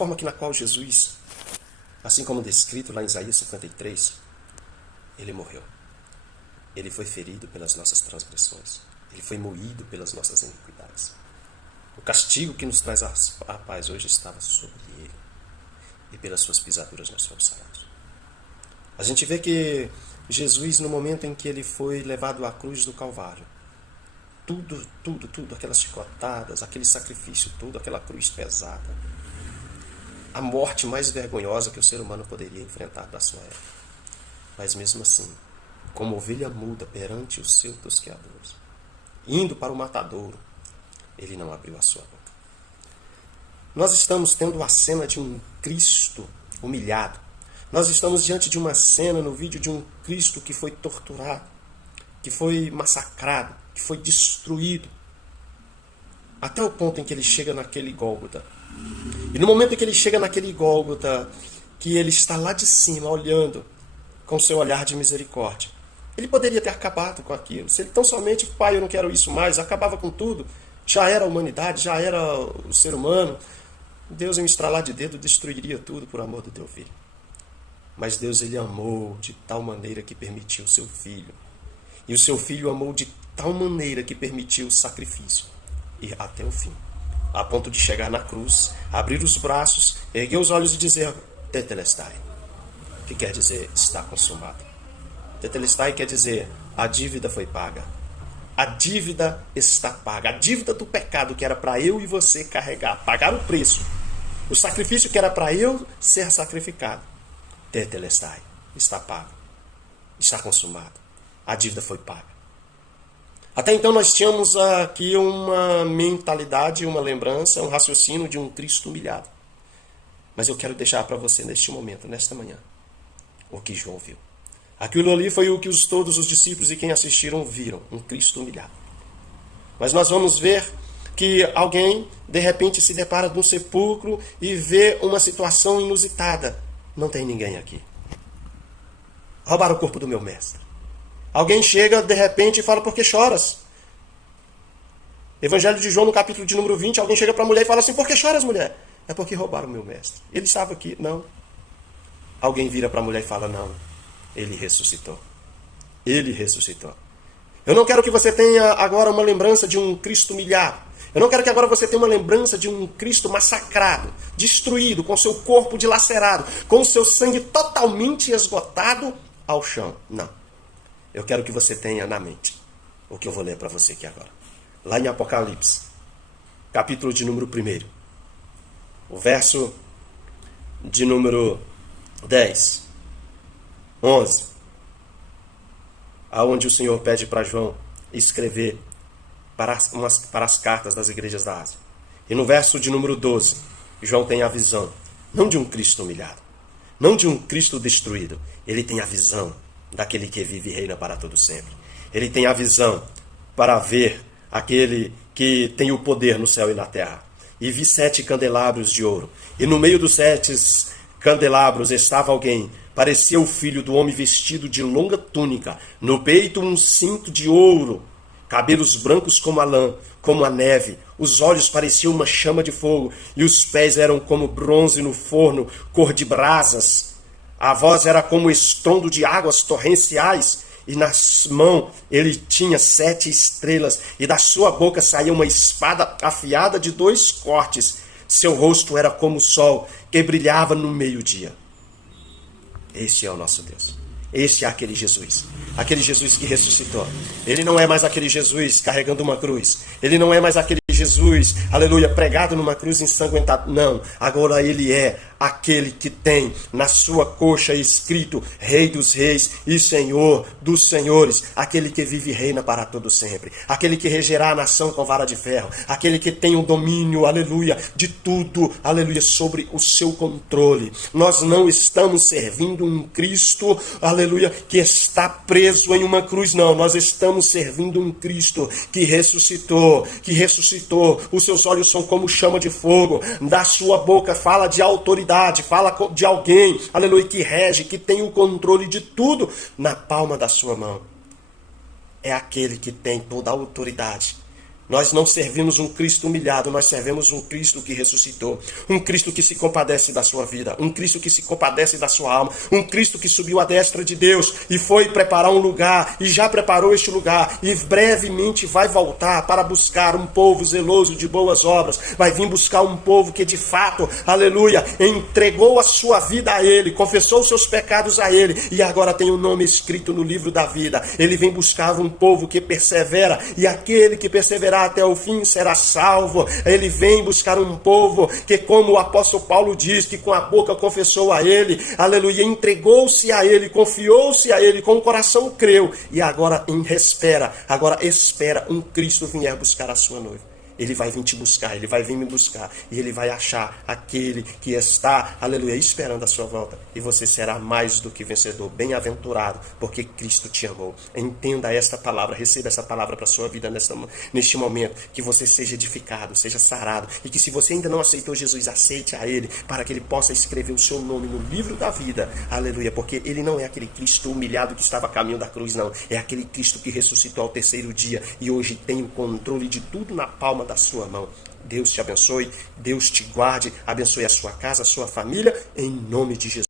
forma que na qual Jesus, assim como descrito lá em Isaías 53, ele morreu. Ele foi ferido pelas nossas transgressões. Ele foi moído pelas nossas iniquidades. O castigo que nos traz a paz hoje estava sobre ele. E pelas suas pisaduras nós fomos sarados. A gente vê que Jesus, no momento em que ele foi levado à cruz do Calvário, tudo, aquelas chicotadas, aquele sacrifício, tudo, aquela cruz pesada, a morte mais vergonhosa que o ser humano poderia enfrentar da sua época. Mas mesmo assim, como ovelha muda perante os seus tosqueadores, indo para o matadouro, ele não abriu a sua boca. Nós estamos tendo a cena de um Cristo humilhado. Nós estamos diante de uma cena no vídeo de um Cristo que foi torturado, que foi massacrado, que foi destruído, até o ponto em que ele chega naquele Gólgota. E no momento em que ele chega naquele Gólgota, que ele está lá de cima, olhando com seu olhar de misericórdia, ele poderia ter acabado com aquilo. Se ele tão somente, pai, eu não quero isso mais, acabava com tudo, já era a humanidade, já era o ser humano, Deus, em um estralar de dedo, destruiria tudo por amor do teu filho. Mas Deus, ele amou de tal maneira que permitiu o seu filho. E o seu filho amou de tal maneira que permitiu o sacrifício. E até o fim. A ponto de chegar na cruz, abrir os braços, erguer os olhos e dizer, Tetelestai. Que quer dizer, está consumado. Tetelestai quer dizer, a dívida foi paga. A dívida está paga. A dívida do pecado que era para eu e você carregar, pagar o preço. O sacrifício que era para eu ser sacrificado. Tetelestai. Está pago. Está consumado. A dívida foi paga. Até então nós tínhamos aqui uma mentalidade, uma lembrança, um raciocínio de um Cristo humilhado. Mas eu quero deixar para você neste momento, nesta manhã, o que João viu. Aquilo ali foi o que todos os discípulos e quem assistiram viram, um Cristo humilhado. Mas nós vamos ver que alguém, de repente, se depara de um sepulcro e vê uma situação inusitada. Não tem ninguém aqui. Roubaram o corpo do meu mestre. Alguém chega, de repente, e fala, por que choras? Evangelho de João, no capítulo de número 20, alguém chega para a mulher e fala assim, por que choras, mulher? É porque roubaram o meu mestre. Ele estava aqui. Não. Alguém vira para a mulher e fala, não. Ele ressuscitou. Ele ressuscitou. Eu não quero que você tenha agora uma lembrança de um Cristo humilhado. Eu não quero que agora você tenha uma lembrança de um Cristo massacrado, destruído, com seu corpo dilacerado, com seu sangue totalmente esgotado ao chão. Não. Eu quero que você tenha na mente o que eu vou ler para você aqui agora. Lá em Apocalipse, capítulo de número 1, o verso de número 10, 11, aonde o Senhor pede para João escrever para as cartas das igrejas da Ásia. E no verso de número 12, João tem a visão, não de um Cristo humilhado, não de um Cristo destruído. Ele tem a visão daquele que vive e reina para todo sempre. Ele tem a visão para ver aquele que tem o poder no céu e na terra. E vi 7 candelabros de ouro. E no meio dos 7 candelabros estava alguém, parecia o filho do homem vestido de longa túnica, no peito um cinto de ouro, cabelos brancos como a lã, como a neve, os olhos pareciam uma chama de fogo, e os pés eram como bronze no forno, cor de brasas. A voz era como o estrondo de águas torrenciais, e nas mãos ele tinha 7 estrelas, e da sua boca saía uma espada afiada de 2 cortes. Seu rosto era como o sol, que brilhava no meio-dia. Esse é o nosso Deus. Esse é aquele Jesus que ressuscitou. Ele não é mais aquele Jesus carregando uma cruz. Ele não é mais aquele Jesus, aleluia, pregado numa cruz ensanguentado. Não, agora ele é aquele que tem na sua coxa escrito Rei dos Reis e Senhor dos Senhores, aquele que vive e reina para todo sempre, aquele que regerá a nação com vara de ferro, aquele que tem o domínio, aleluia, de tudo, aleluia, sobre o seu controle. Nós não estamos servindo um Cristo, aleluia, que está preso em uma cruz, não. Nós estamos servindo um Cristo que ressuscitou, os seus olhos são como chama de fogo, da sua boca fala de autoridade, fala de alguém, aleluia, que rege, que tem o controle de tudo na palma da sua mão. É aquele que tem toda a autoridade Nós não servimos um Cristo humilhado, nós servimos um Cristo que ressuscitou. Um Cristo que se compadece da sua vida, um Cristo que se compadece da sua alma, um Cristo que subiu à destra de Deus e foi preparar um lugar, e já preparou este lugar, e brevemente vai voltar para buscar um povo zeloso de boas obras. Vai vir buscar um povo que de fato, aleluia, entregou a sua vida a Ele, confessou os seus pecados a Ele, e agora tem o nome escrito no livro da vida. Ele vem buscar um povo que persevera, e aquele que perseverar até o fim será salvo. Ele vem buscar um povo que, como o apóstolo Paulo diz, que com a boca confessou a Ele, aleluia, entregou-se a Ele, confiou-se a Ele, com o coração creu, e agora espera um Cristo vier buscar a sua noiva. Ele vai vir te buscar, ele vai vir me buscar, e ele vai achar aquele que está, aleluia, esperando a sua volta. E você será mais do que vencedor, bem-aventurado, porque Cristo te amou. Entenda esta palavra, receba essa palavra para a sua vida neste momento, que você seja edificado, seja sarado, e que se você ainda não aceitou Jesus, aceite a Ele, para que Ele possa escrever o seu nome no livro da vida, aleluia, porque Ele não é aquele Cristo humilhado que estava a caminho da cruz, não, é aquele Cristo que ressuscitou ao terceiro dia, e hoje tem o controle de tudo na palma da sua mão. Deus te abençoe, Deus te guarde, abençoe a sua casa, a sua família, em nome de Jesus.